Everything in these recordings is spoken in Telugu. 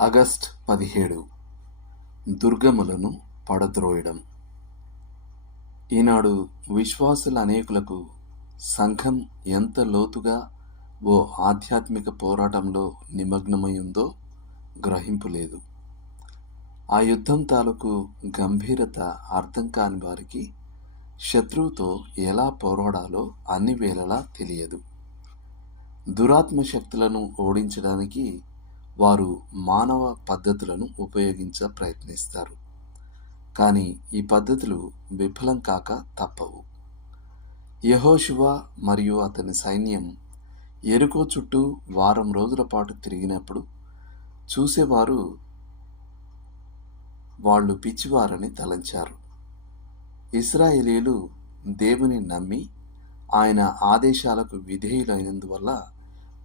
ఆగస్ట్ పదిహేడు దుర్గములను పడద్రోయడం. ఈనాడు విశ్వాసుల అనేకులకు సంఘం ఎంత లోతుగా ఓ ఆధ్యాత్మిక పోరాటంలో నిమగ్నమై ఉందో గ్రహింపు లేదు. ఆ యుద్ధం తాలూకు గంభీరత అర్థం కాని వారికి శత్రువుతో ఎలా పోరాడాలో అన్ని వేళలా తెలియదు. దురాత్మ శక్తులను ఓడించడానికి వారు మానవ పద్ధతులను ఉపయోగించ ప్రయత్నిస్తారు. కానీ ఈ పద్ధతులు విఫలం కాక తప్పవు. యహోశివ మరియు అతని సైన్యం ఎరుకో చుట్టూ వారం రోజుల పాటు తిరిగినప్పుడు చూసేవారు వాళ్ళు పిచ్చివారని తలంచారు. ఇస్రాయేలీలు దేవుని నమ్మి ఆయన ఆదేశాలకు విధేయులైనందువల్ల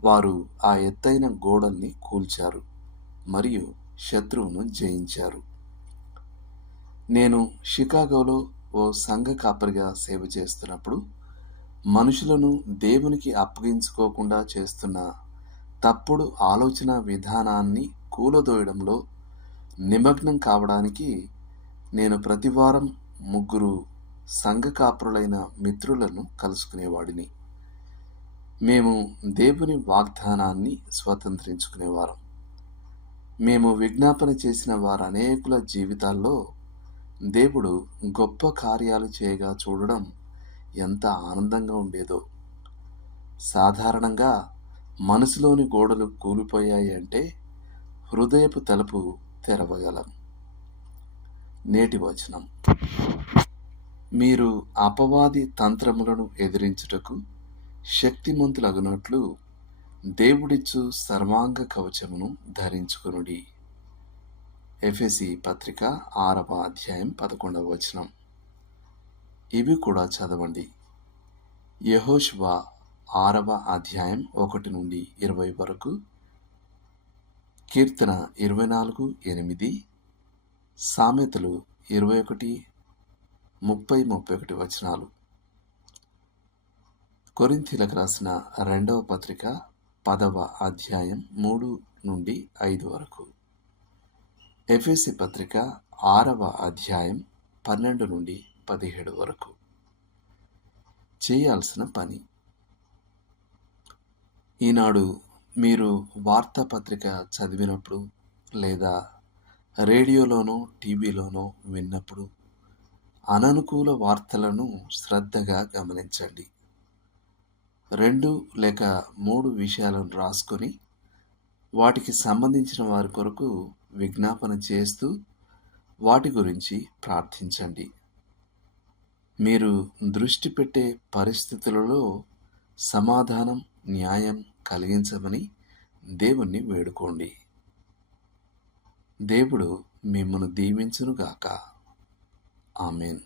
వారు ఆ ఎత్తైన గోడల్ని కూల్చారు మరియు శత్రువును జయించారు. నేను షికాగోలో ఓ సంఘ కాపరిగా సేవ చేస్తున్నప్పుడు మనుషులను దేవునికి అప్పగించుకోకుండా చేస్తున్న తప్పుడు ఆలోచన విధానాన్ని కూలదోయడంలో నిమగ్నం కావడానికి నేను ప్రతివారం ముగ్గురు సంఘ కాపురులైన మిత్రులను కలుసుకునేవాడిని. మేము దేవుని వాగ్దానాన్ని స్వతంత్రించుకునేవారం. మేము విజ్ఞాపన చేసిన వారు అనేకుల జీవితాల్లో దేవుడు గొప్ప కార్యాలు చేయగా చూడడం ఎంత ఆనందంగా ఉండేదో. సాధారణంగా మనసులోని గోడలు కూలిపోయాయి అంటే హృదయపు తలుపు తెరవగలం. నేటి వచనం. మీరు అపవాది తంత్రములను ఎదిరించుటకు శక్తిమంతులగునట్లు దేవుడిచ్చు సర్వాంగ కవచమును ధరించుకునుడి. ఎఫ్ఎసి పత్రిక ఆరవ అధ్యాయం పదకొండవ వచనం. ఇవి కూడా చదవండి. యహోష్వ ఆరవ అధ్యాయం ఒకటి నుండి ఇరవై వరకు. కీర్తన ఇరవై నాలుగు ఎనిమిది. సామెతలు ఇరవై ఒకటి ముప్పై ముప్పై ఒకటి వచనాలు. కొరింథీలకు రాసిన రెండవ పత్రిక పదవ అధ్యాయం మూడు నుండి ఐదు వరకు. ఎఫ్ఎసి పత్రిక ఆరవ అధ్యాయం పన్నెండు నుండి పదిహేడు వరకు. చేయాల్సిన పని. ఈనాడు మీరు వార్తాపత్రిక చదివినప్పుడు లేదా రేడియోలోనో టీవీలోనో విన్నప్పుడు అననుకూల వార్తలను శ్రద్ధగా గమనించండి. రెండు లేక మూడు విషయాలను రాసుకొని వాటికి సంబంధించిన వారి కొరకు విజ్ఞాపన చేస్తూ వాటి గురించి ప్రార్థించండి. మీరు దృష్టి పెట్టే పరిస్థితులలో సమాధానం న్యాయం కలిగించమని దేవుణ్ణి వేడుకోండి. దేవుడు మిమ్మను దీవించునుగాక. ఆమెన్.